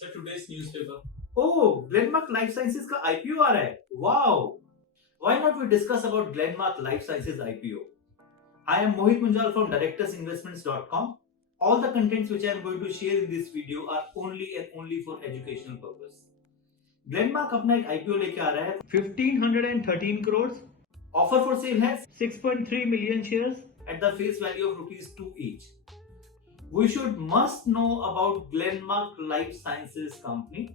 Sir, today's newspaper. Oh, Glenmark Life Sciences का IPO आ रहा है. Wow. Why not we discuss about Glenmark Life Sciences IPO? I am Mohit Munjal from directorsinvestments.com. All the contents which I am going to share in this video are only and only for educational purpose. Glenmark अपना एक IPO लेके आ रहा है 1513 crores. Offer for sale है 6.3 million shares at the face value of rupees 2 each. We should must know about Glenmark Life Sciences company.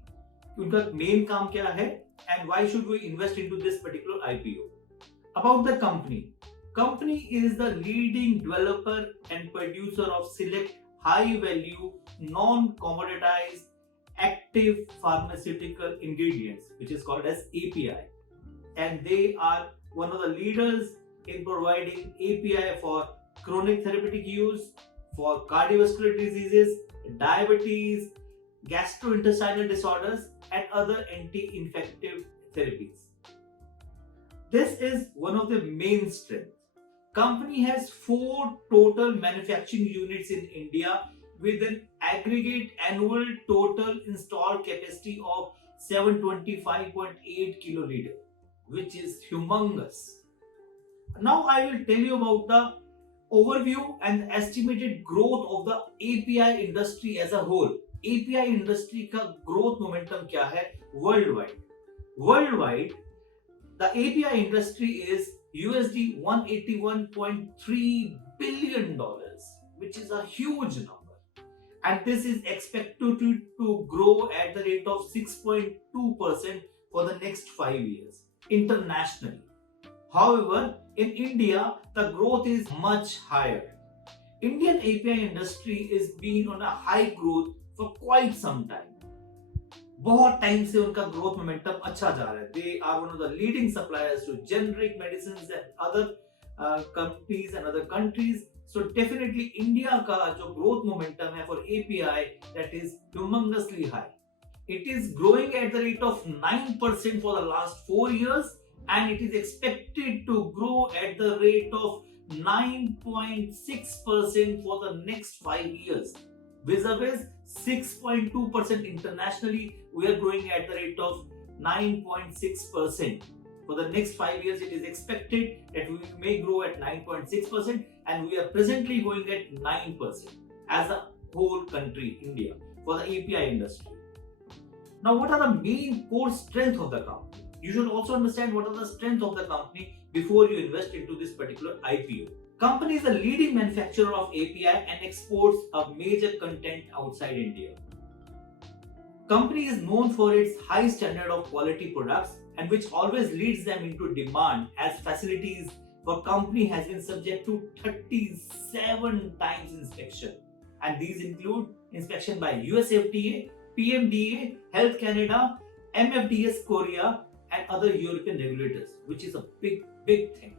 उनका main काम क्या है and why should we invest into this particular IPO? About the company. Company is the leading developer and producer of select high value non-commoditized active pharmaceutical ingredients which is called as API, and they are one of the leaders in providing API for chronic therapeutic use, for cardiovascular diseases, diabetes, gastrointestinal disorders, and other anti-infective therapies. This is one of the main strengths. Company has 4 total manufacturing units in India with an aggregate annual total installed capacity of 725.8 kiloliter, which is humongous. Now I will tell you about the overview and estimated growth of the API industry as a whole. API industry का growth momentum क्या है worldwide? Worldwide, the API industry is USD 181.3 billion dollars, which is a huge number, and this is expected to grow at the rate of 6.2% for the next 5 years internationally. However, in India, the growth is much higher. Indian API industry is being on a high growth for quite some time. बहुत time से उनका growth momentum अच्छा जा रहा है. They are one of the leading suppliers to generic medicines and other companies and other countries. So definitely India का जो growth momentum है for API, that is humongously high. It is growing at the rate of 9% for the last 4 years, and it is expected to grow at the rate of 9.6% for the next 5 years. Vis-a-vis 6.2% internationally, we are growing at the rate of 9.6%. For the next 5 years, it is expected that we may grow at 9.6%, and we are presently going at 9% as a whole country, India, for the API industry. Now, what are the main core strengths of the company? You should also understand what are the strengths of the company before you invest into this particular IPO. Company is a leading manufacturer of API and exports a major content outside India. Company is known for its high standard of quality products, and which always leads them into demand, as facilities for company has been subject to 37 times inspection, and these include inspection by US FDA, PMDA, Health Canada, MFDS Korea, and other European regulators, which is a big thing.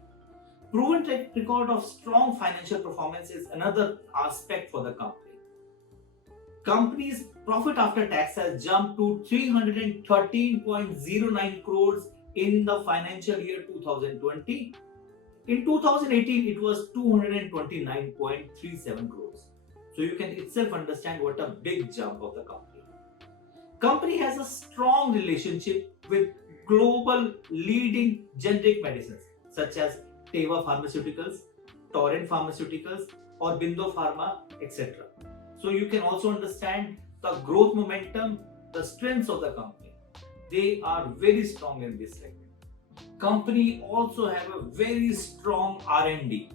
Proven track record of strong financial performance is another aspect for the company. Company's profit after tax has jumped to 313.09 crores in the financial year 2020. In 2018, it was 229.37 crores. So you can itself understand what a big jump of the company. Company has a strong relationship with global leading generic medicines such as Teva Pharmaceuticals, Torrent Pharmaceuticals, or Bindo Pharma, etc. So you can also understand the growth momentum, the strengths of the company. They are very strong in this segment. Company also have a very strong R&D.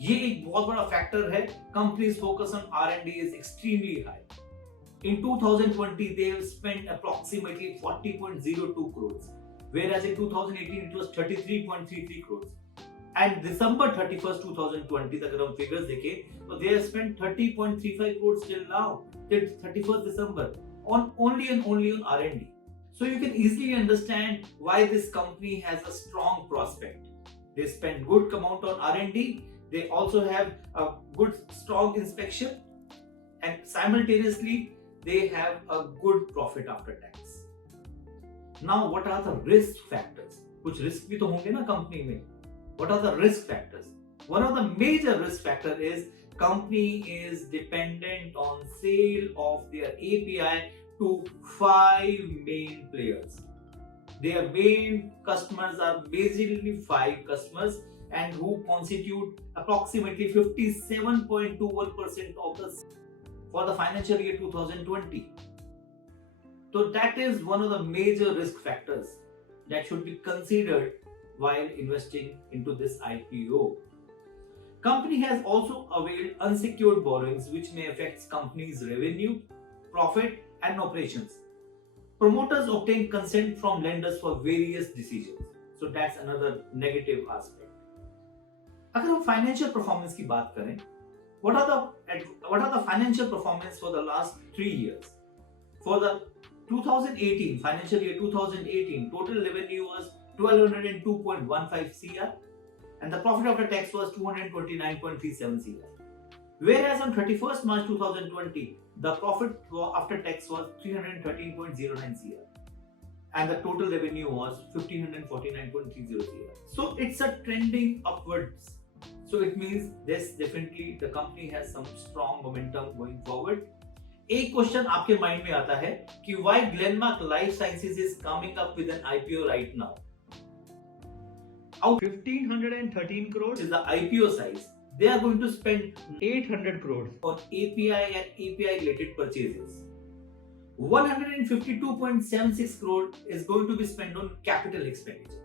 ये एक बहुत बड़ा factor है. Company's focus on R&D is extremely high. In 2020, they have spent approximately 40.02 crores, whereas in 2018 it was 33.33 crores. And December 31st, 2020, तक अगर हम figures देखें, तो they have spent 30.35 crores till now, till 31st December, on only on R&D. So you can easily understand why this company has a strong prospect. They spend good amount on R&D. They also have a good strong inspection, and simultaneously they have a good profit after tax. Now, what are the risk factors? कुछ risk भी तो होंगे ना company में. What are the risk factors? One of the major risk factor is company is dependent on sale of their API to 5 main players. Their main customers are basically 5 customers and who constitute approximately 57.21% of the for the financial year 2020. So that is one of the major risk factors that should be considered while investing into this IPO. Company has also availed unsecured borrowings which may affect company's revenue, profit and operations. Promoters obtain consent from lenders for various decisions. So that's another negative aspect. अगर हम financial performance की बात करें, what are the financial performance for the last 3 years? For the 2018 financial year 2018, total revenue was 1202.15 CR and the profit after tax was 229.37 CR. Whereas on 31st March 2020, the profit after tax was 313.09 CR and the total revenue was 1549.30 CR. So it's a trending upwards. So it means this definitely the company has some strong momentum going forward. एक question आपके mind में आता है कि why Glenmark Life Sciences is coming up with an IPO right now? Out 1513 crores is the IPO size. They are going to spend 800 crores on API and API related purchases. 152.76 crore is going to be spent on capital expenditure.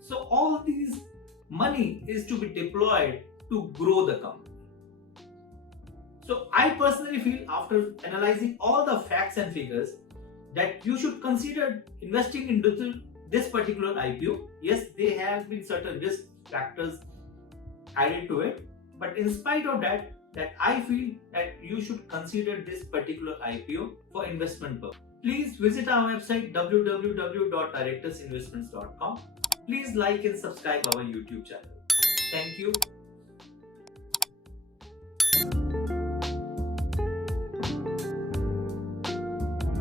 So all these money is to be deployed to grow the company. So I personally feel after analyzing all the facts and figures that you should consider investing into this particular IPO. Yes, there have been certain risk factors added to it, but in spite of that I feel that you should consider this particular IPO for investment purpose. Please visit our website www.directorsinvestments.com. Please like and subscribe our YouTube channel. Thank you.